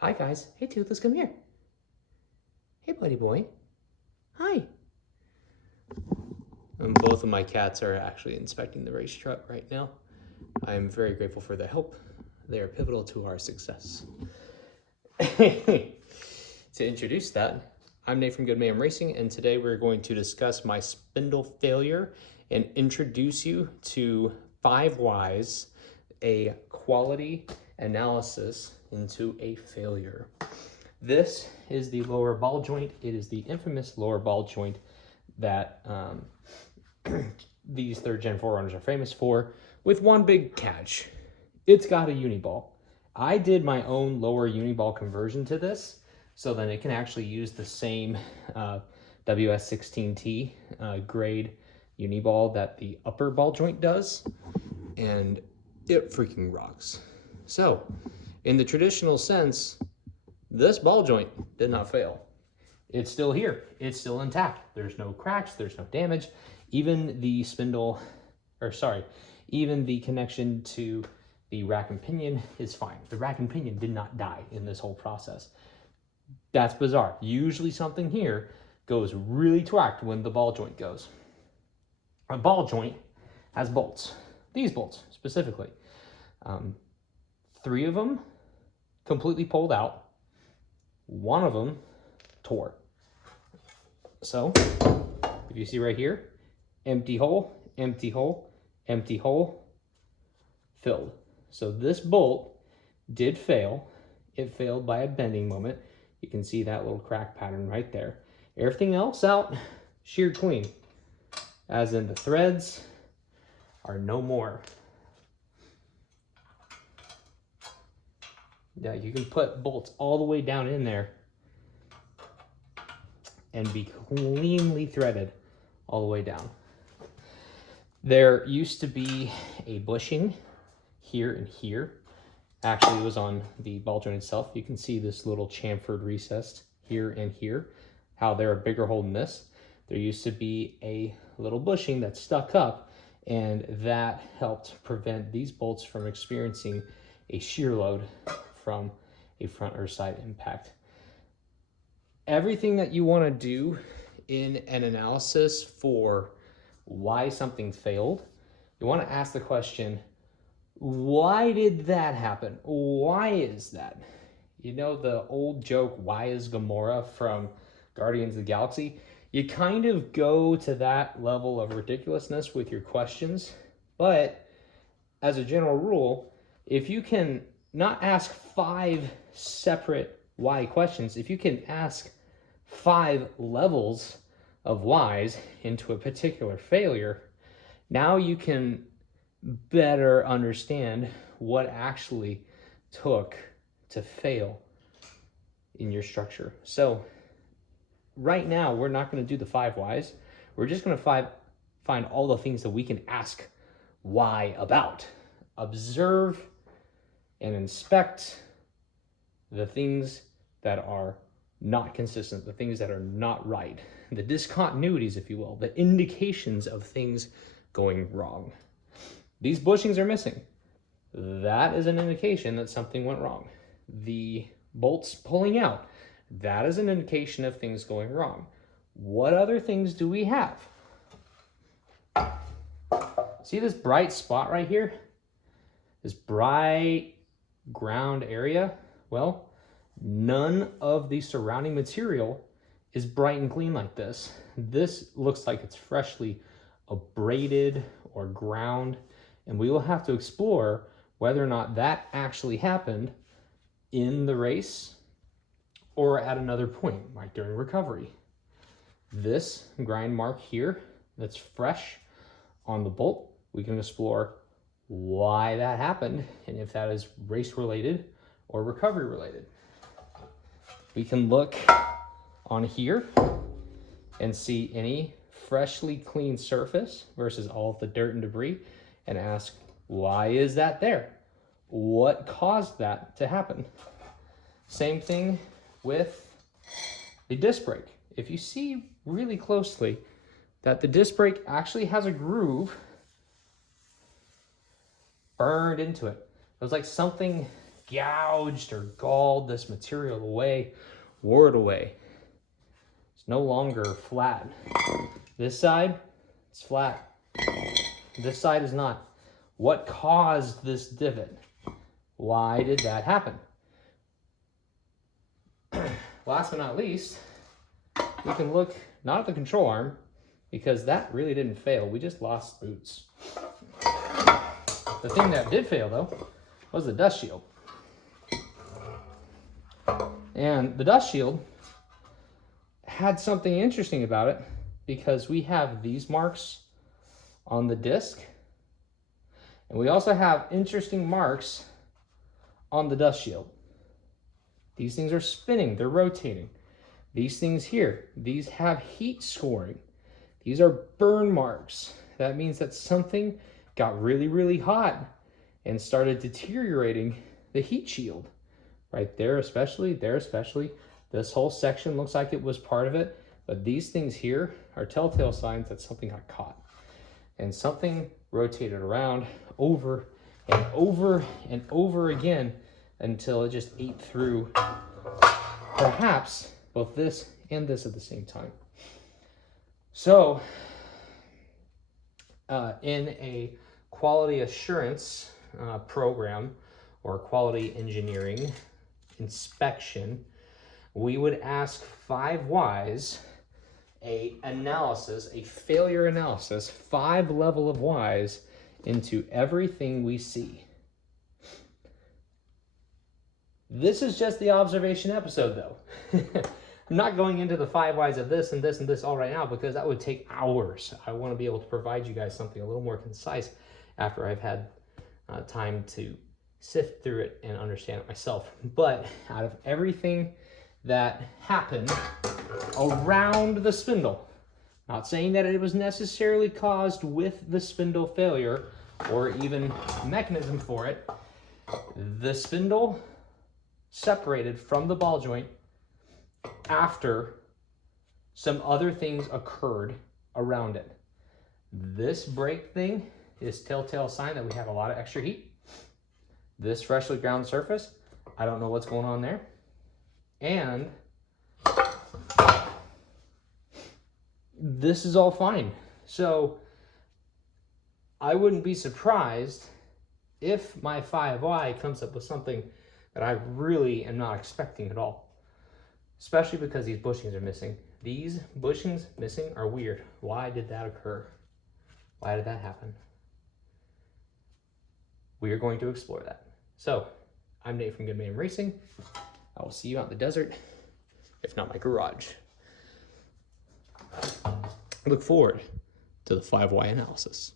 Hi guys. Hey Toothless, come here. Hey buddy boy. Hi. Both of my cats are actually inspecting the race truck right now. I'm very grateful for their help. They are pivotal to our success. To introduce that, I'm Nate from Good Man Racing, and today we're going to discuss my spindle failure and introduce you to 5 whys, a quality analysis into a failure. This is the lower ball joint. It is the infamous lower ball joint that these third gen 4Runners are famous for, with one big catch. It's got a uniball. I did my own lower uniball conversion to this, so then it can actually use the same WS16T grade uniball that the upper ball joint does, and it freaking rocks. So, in the traditional sense, this ball joint did not fail. It's still here. It's still intact. There's no cracks. There's no damage. Even the spindle, even the connection to the rack and pinion is fine. The rack and pinion did not die in this whole process. That's bizarre. Usually something here goes really twacked when the ball joint goes. A ball joint has bolts. These bolts specifically. 3 of them completely pulled out. 1 of them tore. So, if you see right here, empty hole, empty hole, empty hole, filled. So this bolt did fail. It failed by a bending moment. You can see that little crack pattern right there. Everything else out, sheared clean. As in the threads are no more. Yeah, you can put bolts all the way down in there and be cleanly threaded all the way down. There used to be a bushing here and here. Actually, it was on the ball joint itself. You can see this little chamfered recess here and here, how they're a bigger hole than this. There used to be a little bushing that stuck up, and that helped prevent these bolts from experiencing a shear load from a front or side impact. Everything that you want to do in an analysis for why something failed, you want to ask the question, why did that happen? Why is that? You know the old joke, why is Gamora from Guardians of the Galaxy? You kind of go to that level of ridiculousness with your questions, but as a general rule, if you can not ask 5 separate why questions, if you can ask 5 levels of whys into a particular failure, now you can better understand what actually took to fail in your structure. So right now, we're not going to do the 5 whys. We're just going to find all the things that we can ask why about. Observe and inspect the things that are not consistent, the things that are not right, the discontinuities, if you will, the indications of things going wrong. These bushings are missing. That is an indication that something went wrong. The bolts pulling out, that is an indication of things going wrong. What other things do we have? See this bright spot right here? This bright ground area? Well, none of the surrounding material is bright and clean like this. This looks like it's freshly abraded or ground, and we will have to explore whether or not that actually happened in the race or at another point, like during recovery. This grind mark here that's fresh on the bolt, we can explore why that happened and if that is race related or recovery related. We can look on here and see any freshly clean surface versus all of the dirt and debris and ask, why is that there? What caused that to happen? Same thing with the disc brake. If you see really closely that the disc brake actually has a groove burned into it. It was like something gouged or galled this material away, wore it away. It's no longer flat. This side, it's flat. This side is not. What caused this divot? Why did that happen? Last but not least, we can look not at the control arm, because that really didn't fail. We just lost boots. The thing that did fail, though, was the dust shield. And the dust shield had something interesting about it, because we have these marks on the disc, and we also have interesting marks on the dust shield. These things are spinning, they're rotating. These things here, these have heat scoring. These are burn marks. That means that something got really, really hot and started deteriorating the heat shield. Right there especially, there especially. This whole section looks like it was part of it, but these things here are telltale signs that something got caught. And something rotated around over and over and over again until it just ate through perhaps both this and this at the same time. So in a quality assurance program or quality engineering inspection, we would ask 5 whys, a failure analysis, 5 level of whys into everything we see. This is just the observation episode, though. I'm not going into the 5 whys of this and this and this all right now, because that would take hours. I want to be able to provide you guys something a little more concise after I've had time to sift through it and understand it myself. But out of everything that happened around the spindle, not saying that it was necessarily caused with the spindle failure or even mechanism for it, the spindle separated from the ball joint after some other things occurred around it. This break thing is telltale sign that we have a lot of extra heat. This freshly ground surface, I don't know what's going on there. And this is all fine. So I wouldn't be surprised if my 5Y comes up with something that I really am not expecting at all. Especially because these bushings are missing. These bushings missing are weird. Why did that occur? Why did that happen? We are going to explore that. So, I'm Nate from Good Man Racing. I will see you out in the desert, if not my garage. I look forward to the 5Y analysis.